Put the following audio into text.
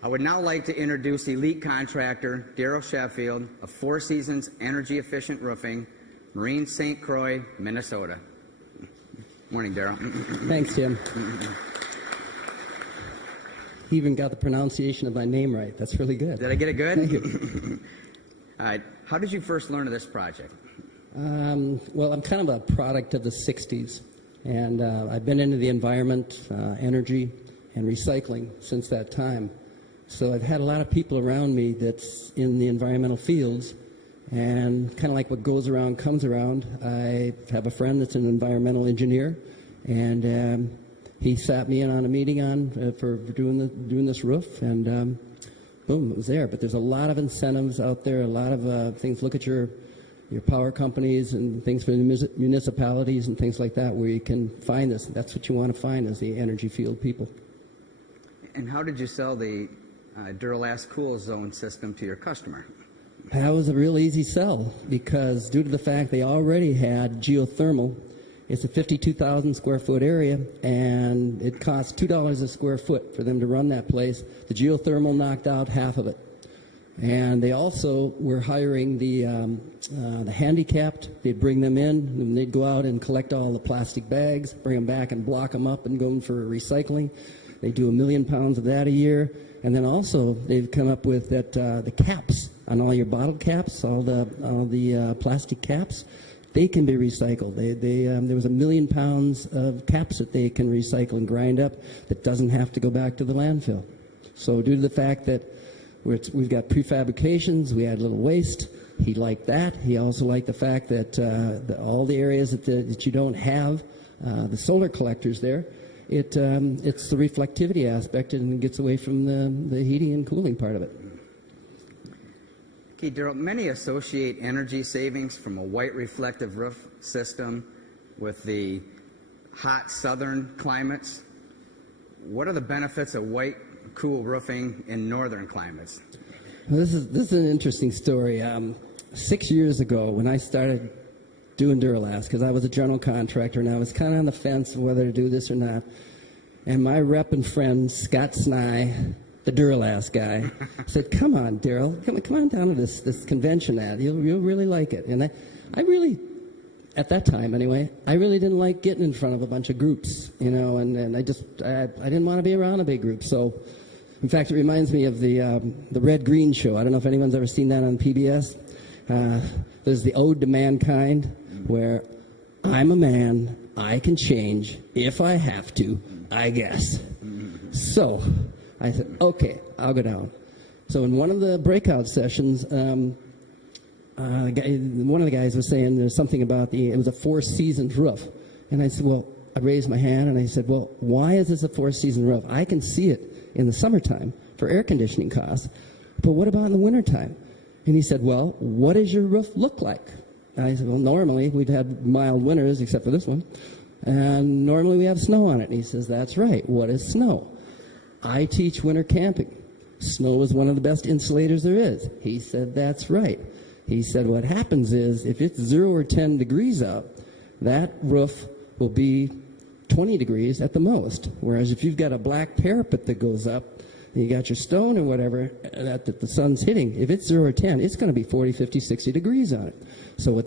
I would now like to introduce elite contractor Darrell of Four Seasons Energy Efficient Roofing, Marine St. Croix, Minnesota. Morning, Darrell. Thanks, Tim. He even got the pronunciation of my name right. That's really good. Did I get it good? Thank you. All right. How did you first learn of this project? Well, I'm kind of a product of the 60s, and I've been into the environment, energy, and recycling since that time. So I've had a lot of people around me that's in the environmental fields, and kind of like what goes around comes around. I have a friend that's an environmental engineer, and he sat me in on a meeting for doing this roof, and boom, it was there. But there's a lot of incentives out there, a lot of things. Look at your power companies and things for the municipalities and things like that where you can find this. That's what you want to find as the energy field people. And how did you sell the duro-last cool zone system to your customer? That was a real easy sell because due to the fact they already had geothermal, it's a 52,000 square foot area, and it costs $2 a square foot for them to run that place. The geothermal knocked out half of it. And they also were hiring the handicapped. They'd bring them in, and they'd go out and collect all the plastic bags, bring them back and block them up and go in for recycling. They do 1 million pounds of that a year. And then also they've come up with that the caps on all your bottle caps, all the plastic caps. They can be recycled. There was 1 million pounds of caps that they can recycle and grind up that doesn't have to go back to the landfill. So due to the fact that we've got prefabrications, we had a little waste, he liked that. He also liked the fact that all the areas that you don't have the solar collectors there, it's the reflectivity aspect and it gets away from the heating and cooling part of it. Okay, Darrell, many associate energy savings from a white reflective roof system with the hot southern climates. What are the benefits of white cool roofing in northern climates? Well, this is an interesting story. 6 years ago when I started doing duro-last, because I was a general contractor and I was kind of on the fence of whether to do this or not, and my rep and friend, Scott Snye, the duro-last guy, said, come on, Darrell, come on down to this convention ad. You'll really like it. And I really, at that time anyway, I really didn't like getting in front of a bunch of groups, you know, and I didn't want to be around a big group. So, in fact, it reminds me of the Red-Green show. I don't know if anyone's ever seen that on PBS. There's the Ode to Mankind, where I'm a man, I can change, if I have to, I guess. So I said, okay, I'll go down. So in one of the breakout sessions, one of the guys was saying there's something about it was a Four Seasons roof. And I said, well, I raised my hand and I said, well, why is this a Four Season roof? I can see it in the summertime for air conditioning costs, but what about in the wintertime? And he said, well, what does your roof look like? And I said, well, normally we've had mild winters except for this one, and normally we have snow on it. And he says, that's right. What is snow? I teach winter camping. Snow is one of the best insulators there is. He said, that's right. He said, what happens is if it's 0 or 10 degrees out, that roof will be 20 degrees at the most. Whereas if you've got a black parapet that goes up, and you got your stone or whatever that the sun's hitting, if it's 0 or 10, it's going to be 40, 50, 60 degrees on it. So what